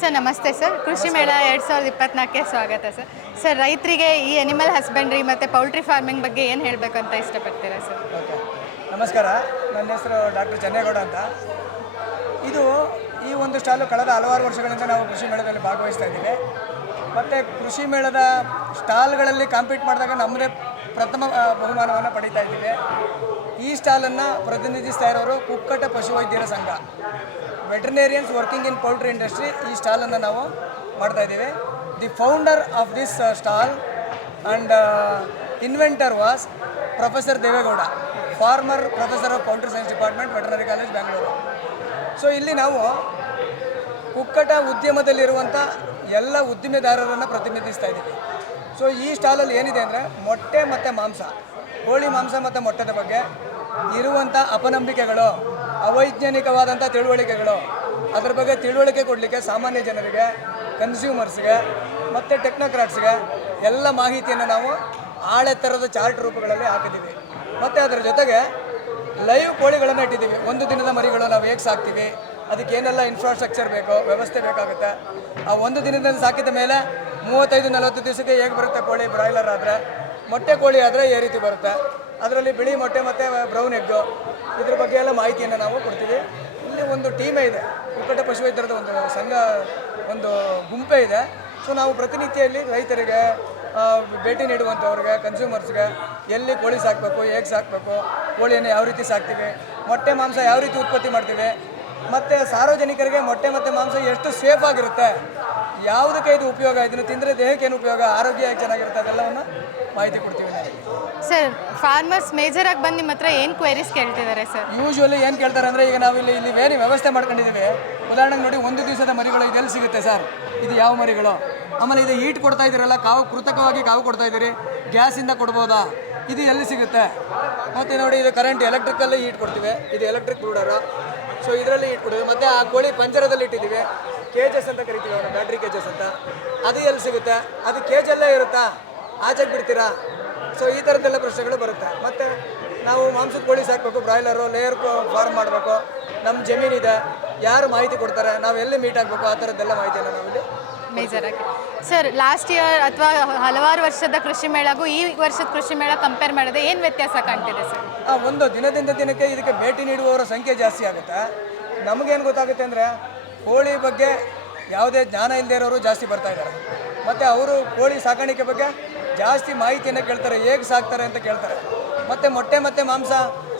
Sir ನಮಸ್ತೆ sir. ಕೃಷಿ ಮೇಳ 2024ಕ್ಕೆ ಸ್ವಾಗತ ಸರ್. ಸರ್ ರೈತರಿಗೆ ಈ ಅನಿಮಲ್ ಹಸ್ಬೆಂಡ್ರಿ ಮತ್ತು ಪೌಲ್ಟ್ರಿ ಫಾರ್ಮಿಂಗ್ ಬಗ್ಗೆ ಏನು ಹೇಳಬೇಕಂತ ಇಷ್ಟಪಡ್ತೀರಾ ಸರ್? ಓಕೆ, ನಮಸ್ಕಾರ. ನನ್ನ ಹೆಸರು ಡಾಕ್ಟರ್ ಚನ್ನೇಗೌಡ ಅಂತ. ಇದು ಈ ಒಂದು ಸ್ಟಾಲು ಕಳೆದ ಹಲವಾರು ವರ್ಷಗಳಿಂದ ನಾವು ಕೃಷಿ ಮೇಳದಲ್ಲಿ ಭಾಗವಹಿಸ್ತಾ ಇದ್ದೀವಿ. ಮತ್ತು ಕೃಷಿ ಮೇಳದ ಸ್ಟಾಲ್ಗಳಲ್ಲಿ ಕಾಂಪೀಟ್ ಮಾಡಿದಾಗ ನಮ್ಮದೇ ಪ್ರಥಮ ಬಹುಮಾನವನ್ನು ಪಡೀತಾ ಇದ್ದೀವಿ. ಈ ಸ್ಟಾಲನ್ನು ಪ್ರತಿನಿಧಿಸ್ತಾ ಇರೋರು ಕುಕ್ಕಟ ಪಶುವೈದ್ಯರ ಸಂಘ, veterinarians working in poultry industry. ಈ ಸ್ಟಾಲನ್ನು ನಾವು ಮಾಡ್ತಾ ಇದ್ದೀವಿ. The founder of this stall and inventor was professor Devegowda, former professor of poultry science department, veterinary college, Bengaluru. So ಇಲ್ಲಿ ನಾವು ಕುಕ್ಕಟ ಉದ್ಯಮದಲ್ಲಿರುವಂಥ ಎಲ್ಲ ಉದ್ದಿಮೆದಾರರನ್ನು ಪ್ರತಿನಿಧಿಸ್ತಾ ಇದ್ದೀವಿ. ಸೊ ಈ ಸ್ಟಾಲಲ್ಲಿ ಏನಿದೆ ಅಂದರೆ ಮೊಟ್ಟೆ ಮತ್ತು ಮಾಂಸ, ಕೋಳಿ ಮಾಂಸ ಮತ್ತು ಮೊಟ್ಟೆದ ಬಗ್ಗೆ ಇರುವಂಥ ಅಪನಂಬಿಕೆಗಳು, ಅವೈಜ್ಞಾನಿಕವಾದಂಥ ತಿಳುವಳಿಕೆಗಳು, ಅದ್ರ ಬಗ್ಗೆ ತಿಳುವಳಿಕೆ ಕೊಡಲಿಕ್ಕೆ ಸಾಮಾನ್ಯ ಜನರಿಗೆ, ಕನ್ಸ್ಯೂಮರ್ಸ್ಗೆ ಮತ್ತು ಟೆಕ್ನೋಕ್ರಾಟ್ಸ್ಗೆ ಎಲ್ಲ ಮಾಹಿತಿಯನ್ನು ನಾವು ಆಳೆತ್ತರದ ಚಾರ್ಟ್ ರೂಪಗಳಲ್ಲಿ ಹಾಕಿದ್ದೀವಿ. ಮತ್ತು ಅದರ ಜೊತೆಗೆ ಲೈವ್ ಕೋಳಿಗಳನ್ನು ಇಟ್ಟಿದ್ದೀವಿ. ಒಂದು ದಿನದ ಮರಿಗಳು ನಾವು ಹೇಗೆ ಸಾಕ್ತೀವಿ, ಅದಕ್ಕೆ ಏನೆಲ್ಲ ಇನ್ಫ್ರಾಸ್ಟ್ರಕ್ಚರ್ ಬೇಕೋ, ವ್ಯವಸ್ಥೆ ಬೇಕಾಗುತ್ತೆ. ಆ ಒಂದು ದಿನದಲ್ಲಿ ಸಾಕಿದ ಮೇಲೆ 35-40 ದಿವಸಕ್ಕೆ ಹೇಗೆ ಬರುತ್ತೆ ಕೋಳಿ. ಬ್ರಾಯ್ಲರ್ ಆದರೆ, ಮೊಟ್ಟೆ ಕೋಳಿ ಆದರೆ ಈ ರೀತಿ ಬರುತ್ತೆ. ಅದರಲ್ಲಿ ಬಿಳಿ ಮೊಟ್ಟೆ ಮತ್ತು ಬ್ರೌನ್ ಎಗ್ಗು, ಇದ್ರ ಬಗ್ಗೆ ಎಲ್ಲ ಮಾಹಿತಿಯನ್ನು ನಾವು ಕೊಡ್ತೀವಿ. ಇಲ್ಲಿ ಒಂದು ಟೀಮೇ ಇದೆ, ಕುಕ್ಕಟ ಪಶುವೈದ್ಯರದ ಒಂದು ಸಂಘ, ಒಂದು ಗುಂಪೇ ಇದೆ. ಸೊ ನಾವು ಪ್ರತಿನಿತ್ಯ ಇಲ್ಲಿ ರೈತರಿಗೆ ಭೇಟಿ ನೀಡುವಂಥವ್ರಿಗೆ, ಕನ್ಸ್ಯೂಮರ್ಸ್ಗೆ ಎಲ್ಲಿ ಕೋಳಿ ಸಾಕಬೇಕು, ಹೇಗೆ ಸಾಕಬೇಕು, ಕೋಳಿಯನ್ನು ಯಾವ ರೀತಿ ಸಾಕ್ತೀವಿ, ಮೊಟ್ಟೆ ಮಾಂಸ ಯಾವ ರೀತಿ ಉತ್ಪತ್ತಿ ಮಾಡ್ತೀವಿ, ಮತ್ತು ಸಾರ್ವಜನಿಕರಿಗೆ ಮೊಟ್ಟೆ ಮತ್ತು ಮಾಂಸ ಎಷ್ಟು ಸೇಫ್ ಆಗಿರುತ್ತೆ, ಯಾವುದಕ್ಕೆ ಇದು ಉಪಯೋಗ, ಇದನ್ನು ತಿಂದರೆ ದೇಹಕ್ಕೆ ಏನು ಉಪಯೋಗ, ಆರೋಗ್ಯ ಹೇಗೆ ಚೆನ್ನಾಗಿರುತ್ತೆ, ಅದೆಲ್ಲವನ್ನು ಮಾಹಿತಿ ಕೊಡ್ತೀವಿ ನಾವು. ಸರ್ ಫಾರ್ಮರ್ಸ್ ಮೇಜರಾಗಿ ಬಂದು ನಿಮ್ಮ ಹತ್ರ ಏನು ಕ್ವೆರೀಸ್ ಕೇಳ್ತಿದ್ದಾರೆ ಸರ್? ಯೂಶ್ವಲಿ ಏನು ಕೇಳ್ತಾರೆ ಅಂದರೆ, ಈಗ ನಾವು ಇಲ್ಲಿ ಬೇರೆ ವ್ಯವಸ್ಥೆ ಮಾಡ್ಕೊಂಡಿದ್ದೀವಿ. ಉದಾಹರಣೆಗೆ ನೋಡಿ, ಒಂದು ದಿವಸದ ಮರಿಗಳು ಇದೆಲ್ಲಿ ಸಿಗುತ್ತೆ ಸರ್, ಇದು ಯಾವ ಮರಿಗಳು, ಆಮೇಲೆ ಇದು ಹೀಟ್ ಕೊಡ್ತಾ ಇದ್ದೀರಲ್ಲ, ಕೃತಕವಾಗಿ ಕಾವು ಕೊಡ್ತಾ ಇದ್ದೀರಿ, ಗ್ಯಾಸಿಂದ ಕೊಡ್ಬೋದಾ, ಇದು ಎಲ್ಲಿ ಸಿಗುತ್ತೆ, ಮತ್ತು ನೋಡಿ ಇದು ಕರೆಂಟ್ ಎಲೆಕ್ಟ್ರಿಕಲ್ಲಿ ಹೀಟ್ ಕೊಡ್ತೀವಿ, ಇದು ಎಲೆಕ್ಟ್ರಿಕ್ ಬ್ರೂಡರು. ಸೊ ಇದರಲ್ಲಿ ಹೀಟ್ ಕೊಡ್ತೀವಿ. ಮತ್ತು ಆ ಕೋಳಿ ಪಂಜರದಲ್ಲಿ ಇಟ್ಟಿದ್ದೀವಿ, ಕೇಜಸ್ ಅಂತ ಕರಿತೀವಿ ಅವನು, ಬ್ಯಾಟ್ರಿ ಕೇಜಸ್ ಅಂತ, ಅದು ಎಲ್ಲಿ ಸಿಗುತ್ತೆ, ಅದು ಕೇಜಲ್ಲೇ ಇರುತ್ತಾ, ಆಚೆಗೆ ಬಿಡ್ತೀರಾ. ಸೊ ಈ ಥರದ್ದೆಲ್ಲ ಪ್ರಶ್ನೆಗಳು ಬರುತ್ತೆ. ಮತ್ತು ನಾವು ಮಾಂಸದ ಕೋಳಿ ಸಾಕಬೇಕು, ಬ್ರಾಯ್ಲರು, ಲೇಯರ್ ಫಾರ್ಮ್ ಮಾಡಬೇಕು, ನಮ್ಮ ಜಮೀನಿದೆ, ಯಾರು ಮಾಹಿತಿ ಕೊಡ್ತಾರೆ, ನಾವು ಎಲ್ಲಿ ಮೀಟ್ ಆಗಬೇಕು, ಆ ಥರದ್ದೆಲ್ಲ ಮಾಹಿತಿಯನ್ನು ನಾವಿಲ್ಲಿ ಮೇಜರಾಗಿ. ಸರ್ ಲಾಸ್ಟ್ ಇಯರ್ ಅಥವಾ ಹಲವಾರು ವರ್ಷದ ಕೃಷಿ ಮೇಳಗೂ ಈ ವರ್ಷದ ಕೃಷಿ ಮೇಳ ಕಂಪೇರ್ ಮಾಡಿದ್ರೆ ಏನು ವ್ಯತ್ಯಾಸ ಕಾಣ್ತಿದೆ ಸರ್? ಒಂದು ದಿನದಿಂದ ದಿನಕ್ಕೆ ಇದಕ್ಕೆ ಭೇಟಿ ನೀಡುವವರ ಸಂಖ್ಯೆ ಜಾಸ್ತಿ ಆಗುತ್ತೆ. ನಮಗೇನು ಗೊತ್ತಾಗುತ್ತೆ ಅಂದರೆ, ಕೋಳಿ ಬಗ್ಗೆ ಯಾವುದೇ ಜ್ಞಾನ ಇಲ್ಲದೆ ಇರೋರು ಜಾಸ್ತಿ ಬರ್ತಾ ಇದ್ದಾರೆ. ಮತ್ತು ಅವರು ಕೋಳಿ ಸಾಕಾಣಿಕೆ ಬಗ್ಗೆ ಜಾಸ್ತಿ ಮಾಹಿತಿಯನ್ನು ಕೇಳ್ತಾರೆ, ಹೇಗೆ ಸಾಕ್ತಾರೆ ಅಂತ ಕೇಳ್ತಾರೆ. ಮತ್ತು ಮೊಟ್ಟೆ ಮತ್ತು ಮಾಂಸ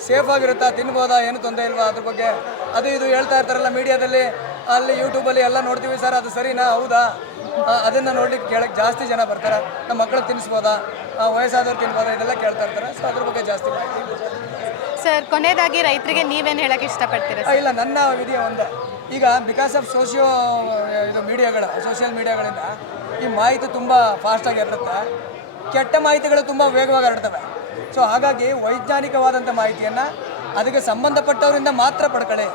ಸೇಫ್ ಆಗಿರುತ್ತಾ, ತಿನ್ಬೋದಾ, ಏನು ತೊಂದರೆ ಇಲ್ವಾ, ಅದ್ರ ಬಗ್ಗೆ ಅದು ಇದು ಹೇಳ್ತಾ ಇರ್ತಾರಲ್ಲ ಮೀಡಿಯಾದಲ್ಲಿ, ಅಲ್ಲಿ ಯೂಟ್ಯೂಬಲ್ಲಿ ಎಲ್ಲ ನೋಡ್ತೀವಿ ಸರ್, ಅದು ಸರಿನಾ, ಹೌದಾ, ಅದನ್ನು ನೋಡ್ಲಿಕ್ಕೆ ಕೇಳಕ್ಕೆ ಜಾಸ್ತಿ ಜನ ಬರ್ತಾರೆ. ನಮ್ಮ ಮಕ್ಕಳು ತಿನ್ನಿಸ್ಬೋದಾ, ವಯಸ್ಸಾದವ್ರು ತಿನ್ಬೋದಾ, ಇದೆಲ್ಲ ಕೇಳ್ತಾ ಇರ್ತಾರೆ. ಸೊ ಅದ್ರ ಬಗ್ಗೆ ಜಾಸ್ತಿ ಮಾಹಿತಿ. ಸರ್ ಕೊನೆಯದಾಗಿ ರೈತರಿಗೆ ನೀವೇನು ಹೇಳೋಕ್ಕೆ ಇಷ್ಟಪಡ್ತೀರಾ? ಇಲ್ಲ, ನನ್ನ ವಿಧಿಯ ಒಂದೇ, ಈಗ ಬಿಕಾಸ್ ಆಫ್ ಸೋಷಿಯಲ್ ಮೀಡಿಯಾಗಳಿಂದ ಈ ಮಾಹಿತಿ ತುಂಬ ಫಾಸ್ಟಾಗಿ ಹರಡುತ್ತೆ, ಕೆಟ್ಟ ಮಾಹಿತಿಗಳು ತುಂಬ ವೇಗವಾಗಿ ಹರಡ್ತವೆ. ಸೊ ಹಾಗಾಗಿ ವೈಜ್ಞಾನಿಕವಾದಂಥ ಮಾಹಿತಿಯನ್ನು ಅದಕ್ಕೆ ಸಂಬಂಧಪಟ್ಟವರಿಂದ ಮಾತ್ರ ಪಡ್ಕೊಳ್ಳಿ.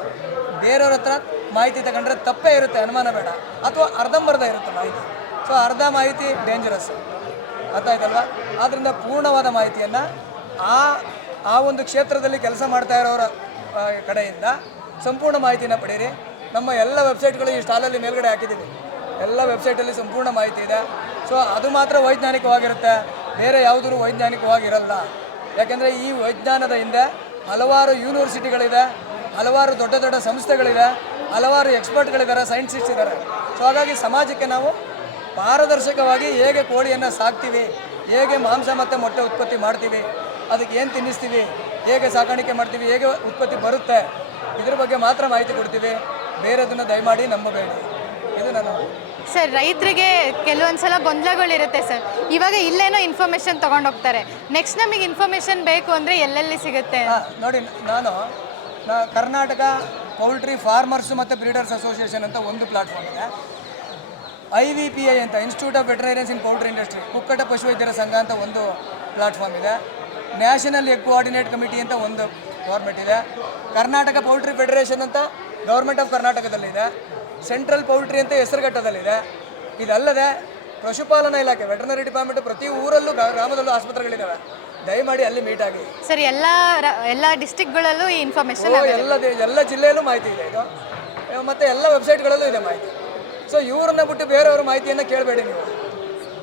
ಬೇರೆಯವ್ರ ಹತ್ರ ಮಾಹಿತಿ ತಗೊಂಡ್ರೆ ತಪ್ಪೇ ಇರುತ್ತೆ, ಅನುಮಾನ ಬೇಡ, ಅಥವಾ ಅರ್ಧಂಬರ್ಧ ಇರುತ್ತೆ ಮಾಹಿತಿ. ಸೊ ಅರ್ಧ ಮಾಹಿತಿ ಡೇಂಜರಸ್, ಅರ್ಥ ಆಯ್ತಲ್ವ? ಆದ್ದರಿಂದ ಪೂರ್ಣವಾದ ಮಾಹಿತಿಯನ್ನು ಆ ಒಂದು ಕ್ಷೇತ್ರದಲ್ಲಿ ಕೆಲಸ ಮಾಡ್ತಾ ಇರೋರ ಕಡೆಯಿಂದ ಸಂಪೂರ್ಣ ಮಾಹಿತಿನ ಪಡೀರಿ. ನಮ್ಮ ಎಲ್ಲ ವೆಬ್ಸೈಟ್ಗಳು ಈ ಸ್ಟಾಲಲ್ಲಿ ಮೇಲ್ಗಡೆ ಹಾಕಿದ್ದೀವಿ, ಎಲ್ಲ ವೆಬ್ಸೈಟಲ್ಲಿ ಸಂಪೂರ್ಣ ಮಾಹಿತಿ ಇದೆ. ಸೊ ಅದು ಮಾತ್ರ ವೈಜ್ಞಾನಿಕವಾಗಿರುತ್ತೆ, ಬೇರೆ ಯಾವುದೂ ವೈಜ್ಞಾನಿಕವಾಗಿರಲ್ಲ. ಯಾಕೆಂದರೆ ಈ ವಿಜ್ಞಾನದ ಹಿಂದೆ ಹಲವಾರು ಯೂನಿವರ್ಸಿಟಿಗಳಿದೆ, ಹಲವಾರು ದೊಡ್ಡ ದೊಡ್ಡ ಸಂಸ್ಥೆಗಳಿದೆ, ಹಲವಾರು ಎಕ್ಸ್ಪರ್ಟ್ಗಳಿದ್ದಾರೆ, ಸೈಂಟಿಸ್ಟ್ ಇದ್ದಾರೆ. ಸೊ ಹಾಗಾಗಿ ಸಮಾಜಕ್ಕೆ ನಾವು ಪಾರದರ್ಶಕವಾಗಿ ಹೇಗೆ ಕೋಳಿಯನ್ನು ಸಾಕ್ತೀವಿ, ಹೇಗೆ ಮಾಂಸ ಮತ್ತು ಮೊಟ್ಟೆ ಉತ್ಪತ್ತಿ ಮಾಡ್ತೀವಿ, ಅದಕ್ಕೆ ಏನು ತಿನ್ನಿಸ್ತೀವಿ, ಹೇಗೆ ಸಾಕಾಣಿಕೆ ಮಾಡ್ತೀವಿ, ಹೇಗೆ ಉತ್ಪತ್ತಿ ಬರುತ್ತೆ, ಇದ್ರ ಬಗ್ಗೆ ಮಾತ್ರ ಮಾಹಿತಿ ಕೊಡ್ತೀವಿ. ಬೇರೆದನ್ನು ದಯಮಾಡಿ ನಂಬಬೇಡಿ. ಇದು ನಾನು ಸರ್ ರೈತರಿಗೆ ಕೆಲವೊಂದು ಸಲ ಗೊಂದಲಗಳಿರುತ್ತೆ ಸರ್. ಇವಾಗ ಇಲ್ಲೇನೋ ಇನ್ಫಾರ್ಮೇಷನ್ ತೊಗೊಂಡೋಗ್ತಾರೆ, ನೆಕ್ಸ್ಟ್ ನಮಗೆ ಇನ್ಫಾರ್ಮೇಷನ್ ಬೇಕು ಅಂದರೆ ಎಲ್ಲೆಲ್ಲಿ ಸಿಗುತ್ತೆ? ನೋಡಿ, ನಾನು ಕರ್ನಾಟಕ ಪೌಲ್ಟ್ರಿ ಫಾರ್ಮರ್ಸ್ ಮತ್ತು ಬ್ರೀಡರ್ಸ್ ಅಸೋಸಿಯೇಷನ್ ಅಂತ ಒಂದು ಪ್ಲಾಟ್ಫಾರ್ಮ್ ಇದೆ. IVPI ಅಂತ, institute of veterinarians in poultry industry, ಕುಕ್ಕಟ ಪಶುವೈದ್ಯರ ಸಂಘ ಅಂತ ಒಂದು ಪ್ಲಾಟ್ಫಾರ್ಮ್ ಇದೆ. ನ್ಯಾಷನಲ್ ಎಗ್ ಕೋಆರ್ಡಿನೇಟ್ ಕಮಿಟಿ ಅಂತ ಒಂದು ಗೌರ್ಮೆಂಟ್ ಇದೆ. ಕರ್ನಾಟಕ ಪೌಲ್ಟ್ರಿ ಫೆಡರೇಷನ್ ಅಂತ ಗೌರ್ಮೆಂಟ್ ಆಫ್ ಕರ್ನಾಟಕದಲ್ಲಿದೆ. ಸೆಂಟ್ರಲ್ ಪೌಲ್ಟ್ರಿ ಅಂತ ಹೆಸರುಘಟ್ಟದಲ್ಲಿದೆ. ಇದಲ್ಲದೆ ಪಶುಪಾಲನಾ ಇಲಾಖೆ, ವೆಟರ್ನರಿ ಡಿಪಾರ್ಟ್ಮೆಂಟ್ ಪ್ರತಿ ಊರಲ್ಲೂ, ಗ್ರಾಮದಲ್ಲೂ ಆಸ್ಪತ್ರೆಗಳಿದ್ದಾವೆ. ದಯಮಾಡಿ ಅಲ್ಲಿ ಮೀಟ್ ಆಗಿ. ಸರ್ ಎಲ್ಲ ಡಿಸ್ಟಿಕ್ಗಳಲ್ಲೂ ಈ ಇನ್ಫಾರ್ಮೇಷನ್ ಎಲ್ಲ ಜಿಲ್ಲೆಯಲ್ಲೂ ಮಾಹಿತಿ ಇದೆ ಇದು, ಮತ್ತು ಎಲ್ಲ ವೆಬ್ಸೈಟ್ಗಳಲ್ಲೂ ಇದೆ ಮಾಹಿತಿ. ಸೊ ಇವ್ರನ್ನ ಬಿಟ್ಟು ಬೇರೆಯವ್ರ ಮಾಹಿತಿಯನ್ನು ಕೇಳಬೇಡಿ ನೀವು,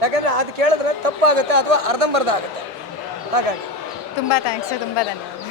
ಯಾಕಂದರೆ ಅದು ಕೇಳಿದ್ರೆ ತಪ್ಪಾಗುತ್ತೆ ಅಥವಾ ಅರ್ಧಂಬರ್ಧ ಆಗುತ್ತೆ. ಹಾಗಾಗಿ ತುಂಬ ಥ್ಯಾಂಕ್ಸ್ ಸರ್, ತುಂಬ ಧನ್ಯವಾದ.